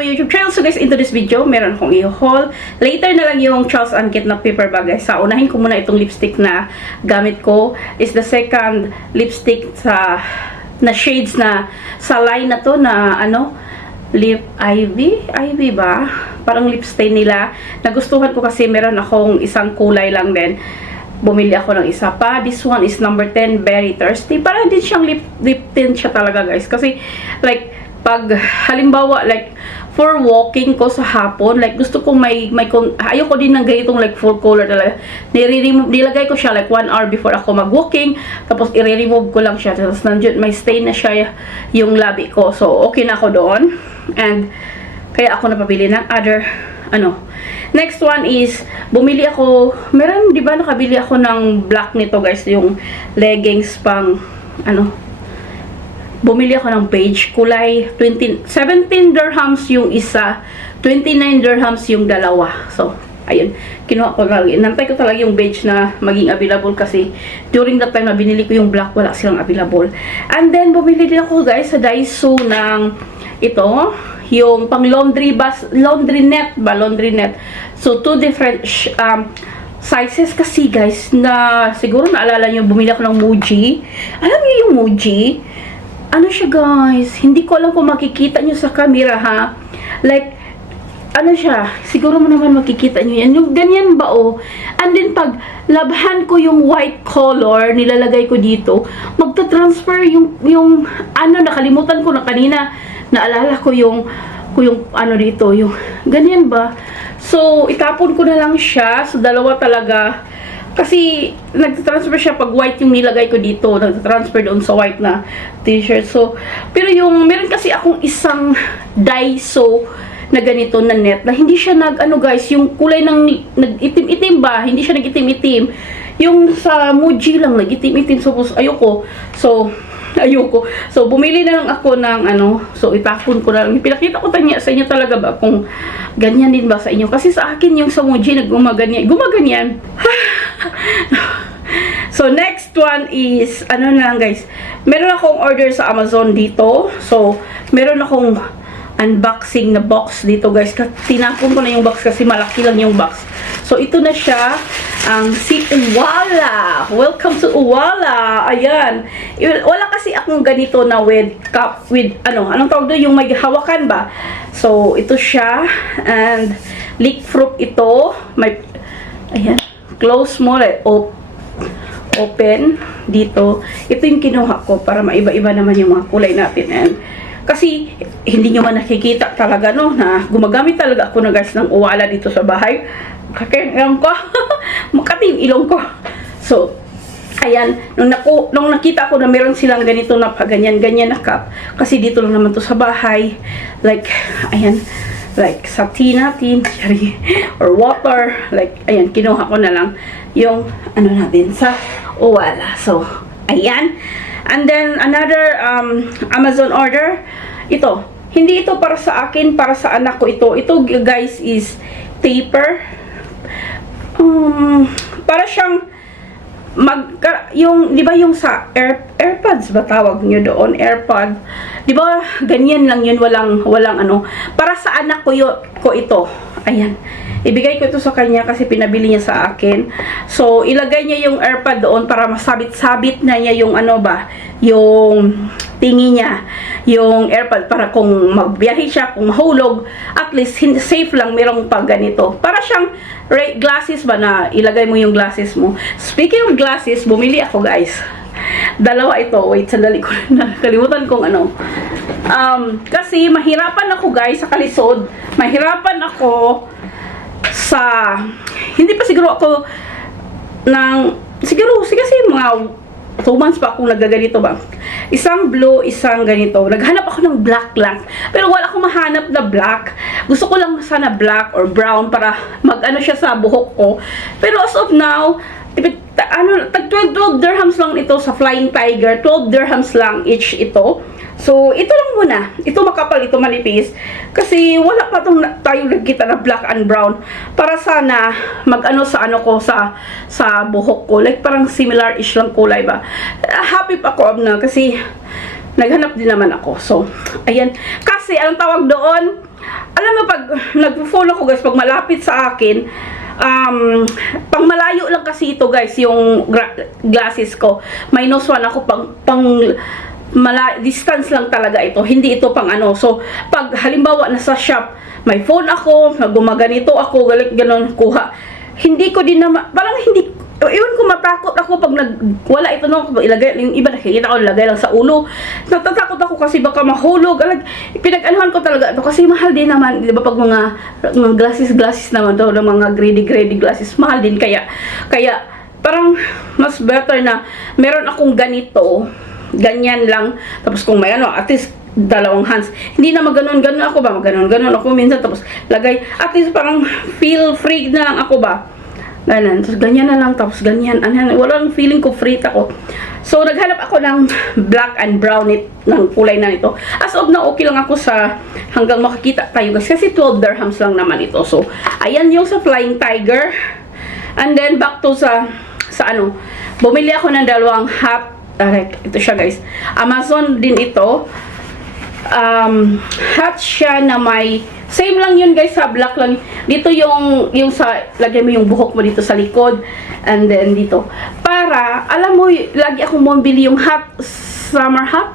my YouTube channel. So guys, into this video, meron akong i-haul. Later na lang yung Charles & Kit na paper bag guys. Sa unahin ko muna itong lipstick na gamit ko. Is the second lipstick na shades na sa line na to na ano, lip ivy ba? Parang lip stain nila. Nagustuhan ko kasi meron akong isang kulay lang din. Bumili ako ng isa pa. This one is number 10, Berry Thirsty. Parang din siyang lip tint siya talaga guys. Kasi like pag halimbawa like for walking ko sa hapon, like gusto ko ayoko din ng ganitong like full color talaga. Nilagay ko siya like 1 hour before ako mag-walking, tapos i-remove ko lang siya, tapos nandiyan may stain na siya yung labi ko, so okay na ako doon. And kaya ako napabili ng other ano. Next one is bumili ako, meron di ba nakabili ako ng black nito guys, yung leggings pang ano. Bumili ako ng beige, kulay 17 dirhams yung isa, 29 dirhams yung dalawa. So, ayun, kinuha ko talaga. Inantay ko talaga yung beige na maging available kasi during that time na binili ko yung black, wala silang available. And then, bumili din ako guys sa Daiso ng ito, yung pang laundry net. So, two different sizes kasi guys, na siguro naalala nyo, bumili ako ng Muji. Alam niyo yung Muji? Ano siya guys, hindi ko alam kung makikita nyo sa camera ha, like ano siya, siguro mo naman makikita nyo yan, yung ganyan ba oh. And then pag labhan ko yung white color, nilalagay ko dito, magta-transfer yung ano, nakalimutan ko na kanina, naalala ko yung ano dito, yung ganyan ba. So itapon ko na lang siya, so dalawa talaga. Kasi nagtatransfer siya pag white yung nilagay ko dito, nagtatransfer doon sa white na t-shirt. So, pero yung meron kasi akong isang Daiso na ganito na net na hindi siya ano guys, yung kulay ng nag-itim-itim ba, hindi siya nag-itim-itim. Yung sa Muji lang nag-itim-itim, so ayoko. So bumili na lang ako ng ano, so itapon ko na lang. Pinakita ko sa inyo talaga ba kung ganyan din ba sa inyo, kasi sa akin yung sa Muji gumaganyan. So next one is ano na lang guys, meron akong order sa Amazon dito. So meron akong unboxing na box dito guys. Tinapon ko na yung box kasi malaki lang yung box. So ito na siya, ang si Uwala. Welcome to Uwala. Ayan. Wala kasi akong ganito na with cup, with anong tawag doon, yung may hawakan ba. So ito siya, and leek fruit ito. May, ayan, close mo, open dito. Ito yung kinuha ko para maiba-iba naman yung mga kulay natin. And kasi hindi nyo man nakikita talaga no, na gumagamit talaga ako na guys ng Uwala dito sa bahay. Kakailang ko. Makating ilong ko. So, ayan, nung nakita ko na meron silang ganito na ganyan na cup, kasi dito lang naman to sa bahay. Like, ayan, like sa tea natin, or water, like, ayan, kinuha ko na lang yung ano natin sa Uwala. So, ayan. And then, another Amazon order. Ito, hindi ito para sa akin, para sa anak ko ito. Ito guys is taper. Para siyang yung, di ba yung sa AirPods ba tawag nyo doon? AirPod. Di ba ganyan lang yun, walang ano. Para sa anak ko ito. Ayan. Ibigay ko ito sa kanya kasi pinabili niya sa akin. So, ilagay niya yung AirPod doon para masabit-sabit na niya yung ano ba, yung tingi niya, yung AirPod, para kung magbiyahe siya, kung mahulog, at least safe lang, merong pag ganito. Para siyang glasses ba na ilagay mo yung glasses mo. Speaking of glasses, bumili ako guys. Dalawa ito. Wait, sandali ko na. Kalimutan kong ano. Kasi mahirapan ako guys sa kalisod. Mahirapan ako sa, hindi pa siguro ako siguro kasi mga 2 months pa akong nagaganito ba. Isang blue, isang ganito. Naghanap ako ng black lang. Pero wala akong mahanap na black. Gusto ko lang sana black or brown para mag-ano siya sa buhok ko. Pero as of now, tag 12 dirhams lang ito sa Flying Tiger. 12 dirhams lang each ito. So, ito lang muna. Ito makapal, ito manipis. Kasi wala pa tayo nagkita na black and brown. Para sana mag-ano sa ano ko, sa buhok ko. Like parang similar-ish lang kulay ba. Happy pa ako na kasi naghanap din naman ako. So, ayan. Kasi, anong tawag doon? alam mo, pag nag-follow ko guys, pag malapit sa akin, pang malayo lang kasi ito guys, yung glasses ko. Minus 1 ako, pang distance lang talaga ito. Hindi ito pang ano. So, pag halimbawa nasa shop, may phone ako, gumaganito ako, ganon, kuha. Hindi ko din naman, parang hindi, iwan ko, matakot ako pag wala ito nung ilagay, yung iba nakikita ko, ilagay lang sa ulo. Natatakot ako kasi baka mahulog. Pinag-anuhan ko talaga ito kasi mahal din naman, di ba, pag mga glasses naman to, mga grade glasses, mahal din. Kaya parang mas better na meron akong ganito, ganyan lang. Tapos kung may ano, at least dalawang hands. Hindi na maganon ako ba? Maganon ako minsan. Tapos lagay, at least parang feel free na lang ako ba? Ganun. Tapos ganyan na lang. Tapos ganyan. Walang feeling ko free ako. So naghanap ako ng black and brown ng kulay na nito. As of na okay lang ako sa hanggang makakita tayo guys. Kasi 12 dirhams lang naman ito. So ayan yung sa Flying Tiger. And then back to sa ano. Bumili ako ng dalawang hat. Ito siya guys. Amazon din ito. Hat siya na may same lang yun guys, sa black lang. Dito yung sa lagay mo yung buhok mo dito sa likod, and then dito. Para alam mo, lagi akong bumili yung hat, summer hat,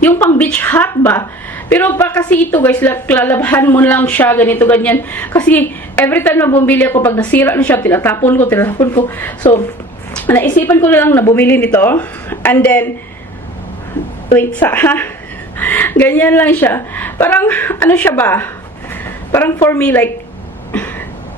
yung pang beach hat ba. Pero pa kasi ito guys, lalabahan mo lang siya, ganito ganyan. Kasi every time na bumili ako, pag nasira na siya, tinatapon ko. So naisipan ko na lang na bumili nito. And then wait ganyan lang siya. Parang ano siya ba? Parang for me like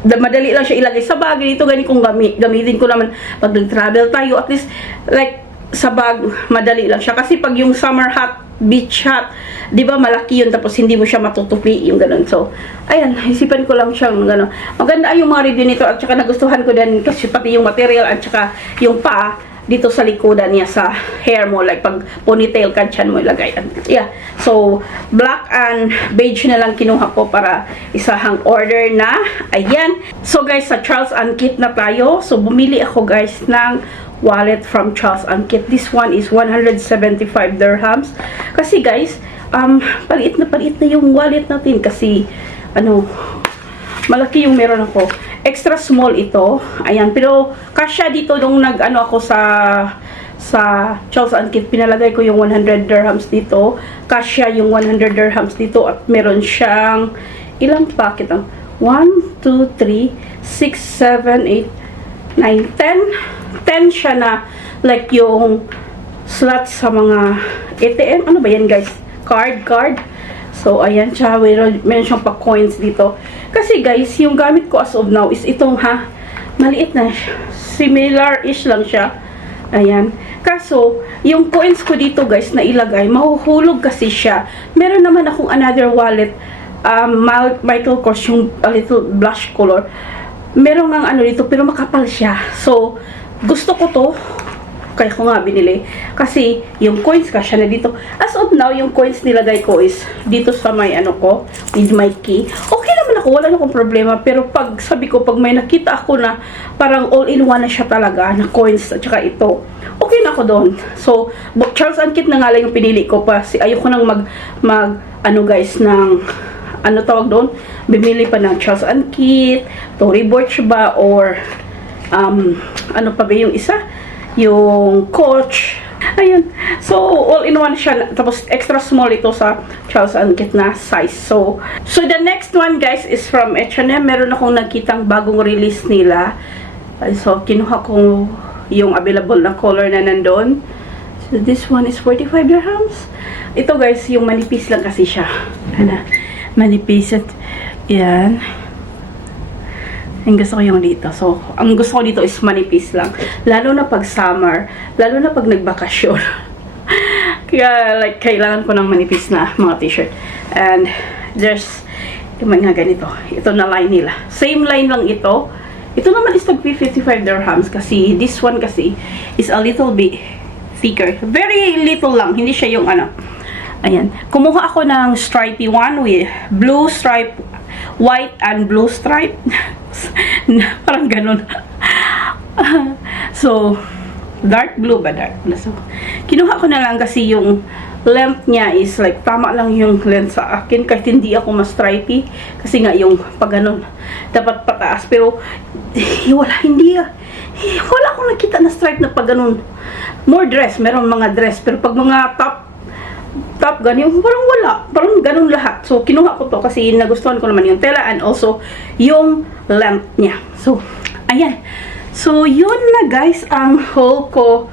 madali lang siya ilagay sa bag. Ito ganito kung gamitin ko naman pag nag-travel tayo. At least like sa bag madali lang siya. Kasi pag yung summer hat, beach hat, 'di ba malaki yun, tapos hindi mo siya matutupi yung ganun. So ayan, isipan ko lang siyang gano'n. Maganda yung mga review nito, at saka nagustuhan ko din kasi pati yung material at saka yung paa dito sa likodan niya, sa hair mo, like pag ponytail ka dyan mo ilagay. Yeah, so black and beige na lang kinuha ko para isahang order na. Ayan, so guys, sa Charles & Kit na tayo. So bumili ako guys ng wallet from Charles & Kit. This one is 175 dirhams. Kasi guys, paliit na yung wallet natin kasi ano, malaki yung meron ako. Extra small ito. Ayan, pero kasya dito nung nag-ano ako sa Charles & Kit, pinalagay ko yung 100 dirhams dito. Kasya yung 100 dirhams dito, at meron siyang ilang packet ang 1, 2, 3, 6, 7, 8, 9, 10. 10 siya na like yung slots sa mga ATM. Ano ba yan guys? Card. So, ayan siya. Meron siyang pa-coins dito. Kasi guys, yung gamit ko as of now is itong maliit na. Similar-ish lang siya. Ayan. Kaso, yung coins ko dito guys na ilagay, mahuhulog kasi siya. Meron naman akong another wallet. Michael Kors, yung a little blush color. Meron nga ano dito, pero makapal siya. So, gusto ko to. Kaya ko nga binili. Kasi, yung coins ka siya na dito. As of now, yung coins nilagay ko is dito sa may ano ko, with my key. Okay naman ako, wala na akong problema. Pero pag sabi ko, pag may nakita ako na parang all-in-one na siya talaga, na coins at saka ito, okay na ako doon. So, Charles & Kit na nga lang yung pinili ko pa. Ayoko nang ano guys, ng ano tawag doon, bibili pa ng Charles & Kit, Tory Burch ba, or ano pa ba yung isa, yung Coach. Ayun. So, all-in-one siya. Tapos, extra small ito sa Charles & Kit na size. So the next one, guys, is from H&M. Meron akong nakitang bagong release nila. So, kinuha ko yung available na color na nandun. So, this one is 45 dirhams. Ito, guys, yung manipis lang kasi siya. Manipis at yan. Ang gusto ko yung dito. So, ang gusto ko dito is manipis lang. Lalo na pag summer. Lalo na pag nagbakasyon. Kaya, like, kailangan ko ng manipis na mga t-shirt. And, there's, yung mga ganito. Ito na line nila. Same line lang ito. Ito naman is tag 55 dirhams. Kasi, this one kasi is a little bit thicker. Very little lang. Hindi siya yung ano. Ayan. Kumuha ako ng stripy one with blue stripe, white and blue stripe. Parang ganun. So, Dark blue ba? Dark blue. So, kinuha ko na lang kasi yung length niya is like, tama lang yung length sa akin. Kahit hindi ako mas stripy. Kasi nga yung pag ganun, dapat pataas. Pero, wala, hindi wala akong nakita na stripe na pag ganun. More dress, meron mga dress. Pero pag mga top ganyan, parang wala. Parang ganun lahat. So, kinuha ko to kasi nagustuhan ko naman yung tela and also yung length niya. So, ayan. So, yun na guys ang haul ko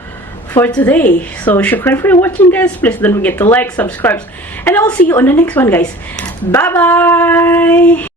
for today. So, shukran for watching guys. Please don't forget to like, subscribe, and I will see you on the next one guys. Bye-bye!